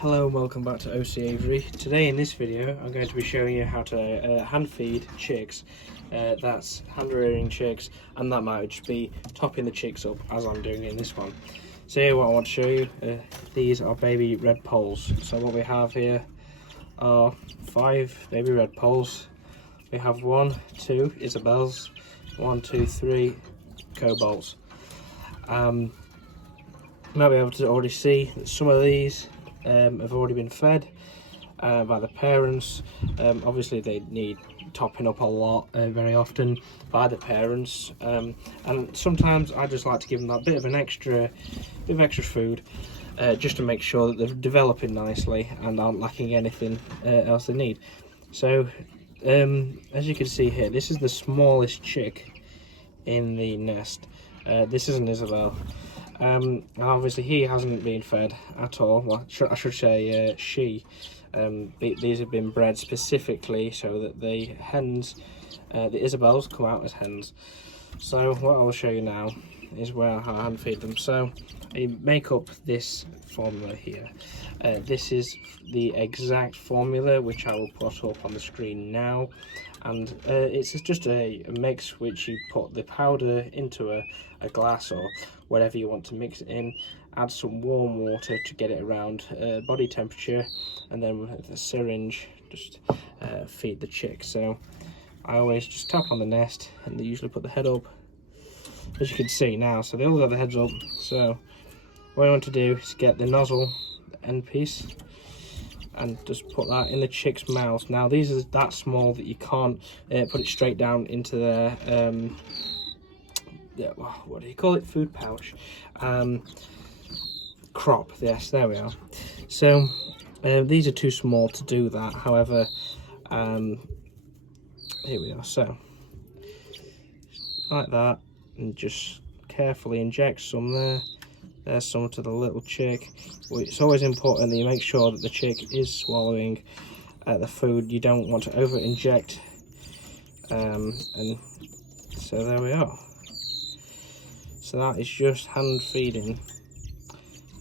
Hello and welcome back to oc.aviary. Today in this video I'm going to be showing you how to hand feed chicks. That's hand rearing chicks, and that might just be topping the chicks up as I'm doing in this one. So here what I want to show you, these are baby redpolls. So what we have here are 5 baby redpolls. We have 1, 2 Isabels, 1, 2, 3 cobalts. You might be able to already see that some of these have already been fed by the parents. Obviously they need topping up a lot very often by the parents, and sometimes I just like to give them that bit of extra food just to make sure that they're developing nicely and aren't lacking anything else they need. So as you can see here, this is the smallest chick in the nest. This is an Isabel. Obviously he hasn't been fed at all. Well, I should say she. These have been bred specifically so that the hens, the Isabels, come out as hens. So what I'll show you now is where I hand feed them. So I make up this formula here. This is the exact formula which I will put up on the screen now, and it's just a mix which you put the powder into a glass or whatever you want to mix it in, add some warm water to get it around body temperature, and then with a syringe just feed the chicks. So I always just tap on the nest, and they usually put the head up, as you can see now. So they all got the heads up. So what I want to do is get the nozzle, the end piece, and just put that in the chick's mouth. Now these are that small that you can't put it straight down into their what do you call it, food pouch, crop. Yes, there we are. So these are too small to do that. However, here we are. So like that, and just carefully inject some there. There's some to the little chick. It's always important that you make sure that the chick is swallowing the food. You don't want to over inject, and so there we are. So that is just hand feeding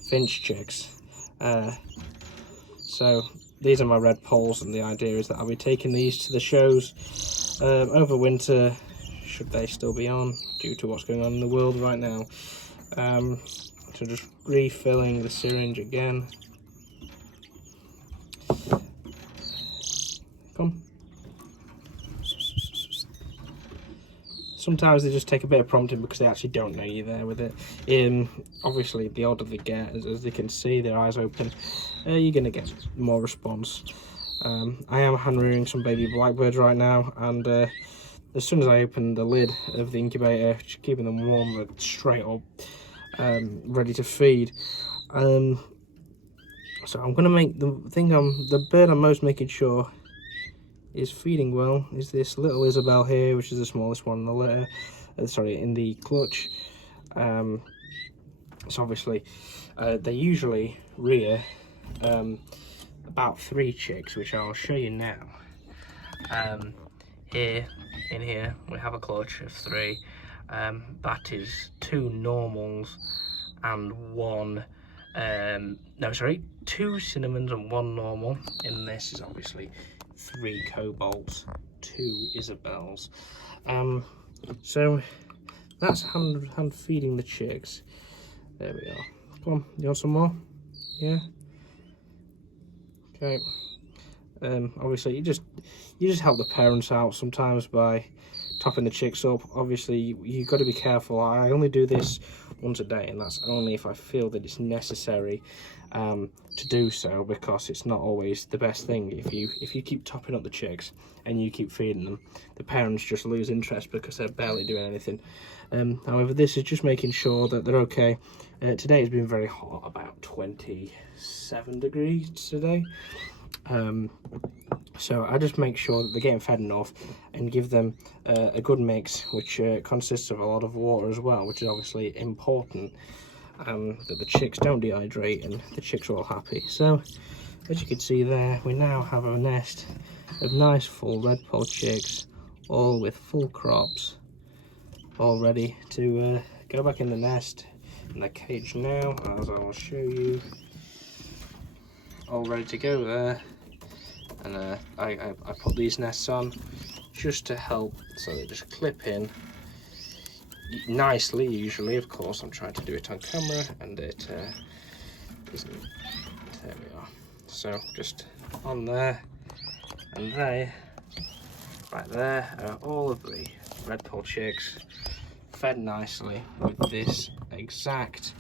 finch chicks. So these are my redpolls, and the idea is that I'll be taking these to the shows over winter, should they still be on, due to what's going on in the world right now. So just refilling the syringe again. Come. Sometimes they just take a bit of prompting because they actually don't know you're there with it. Obviously, the older they get, as they can see, their eyes open, you're going to get more response. I am hand rearing some baby blackbirds right now, and as soon as I open the lid of the incubator, just keeping them warm, they're straight up, ready to feed. So I'm going to make the bird I'm most making sure is feeding well is this little Isabel here, which is the smallest one in the litter, in the clutch. So obviously they usually rear about 3 chicks, which I'll show you now. Here we have a clutch of 3. That is 2 normals and 2 cinnamons and 1 normal. In this is obviously 3 cobalts, 2 Isabels. So that's hand feeding the chicks. There we are. Come on, you want some more? Yeah. Okay. Obviously you just help the parents out sometimes by topping the chicks up. Obviously you've got to be careful. I only do this once a day, and that's only if I feel that it's necessary to do so, because it's not always the best thing. If you keep topping up the chicks and you keep feeding them, the parents just lose interest because they're barely doing anything. However, this is just making sure that they're okay. Today has been very hot, about 27 degrees today. So I just make sure that they're getting fed enough and give them a good mix, which consists of a lot of water as well, which is obviously important, that the chicks don't dehydrate and the chicks are all happy. So as you can see there, we now have a nest of nice full redpoll chicks, all with full crops, all ready to go back in the nest, in the cage now, as I will show you. all ready to go there. And I put these nests on just to help, so they just clip in nicely. Usually, of course, I'm trying to do it on camera, and it isn't. There we are. So just on there, and they, right there, are all of the Redpoll chicks fed nicely with this exact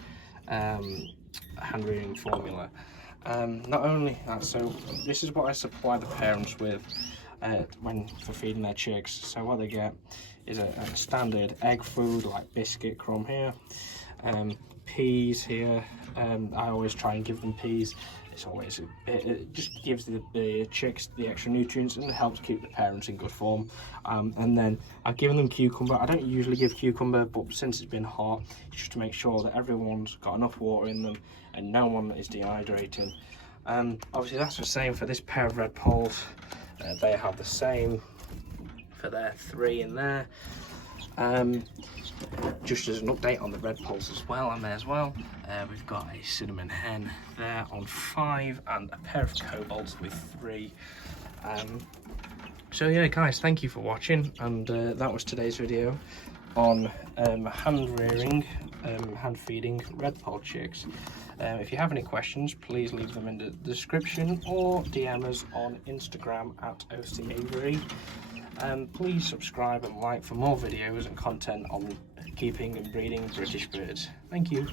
hand rearing formula. Not only that, so this is what I supply the parents with for feeding their chicks. So what they get is a standard egg food like biscuit crumb here, peas here. I always try and give them peas. It's always it just gives the chicks the extra nutrients and it helps keep the parents in good form. And then I've given them cucumber. I don't usually give cucumber, but since it's been hot, it's just to make sure that everyone's got enough water in them and no one is dehydrating. Obviously that's the same for this pair of Redpolls. They have the same for their 3 in there. Just as an update on the Redpolls as well, I may as well. We've got a cinnamon hen there on 5 and a pair of kobolds with 3. So yeah guys, thank you for watching, and that was today's video on hand rearing, hand feeding Redpoll chicks. If you have any questions, please leave them in the description or DM us on Instagram at oc.aviary. Please subscribe and like for more videos and content on keeping and breeding British birds. Thank you.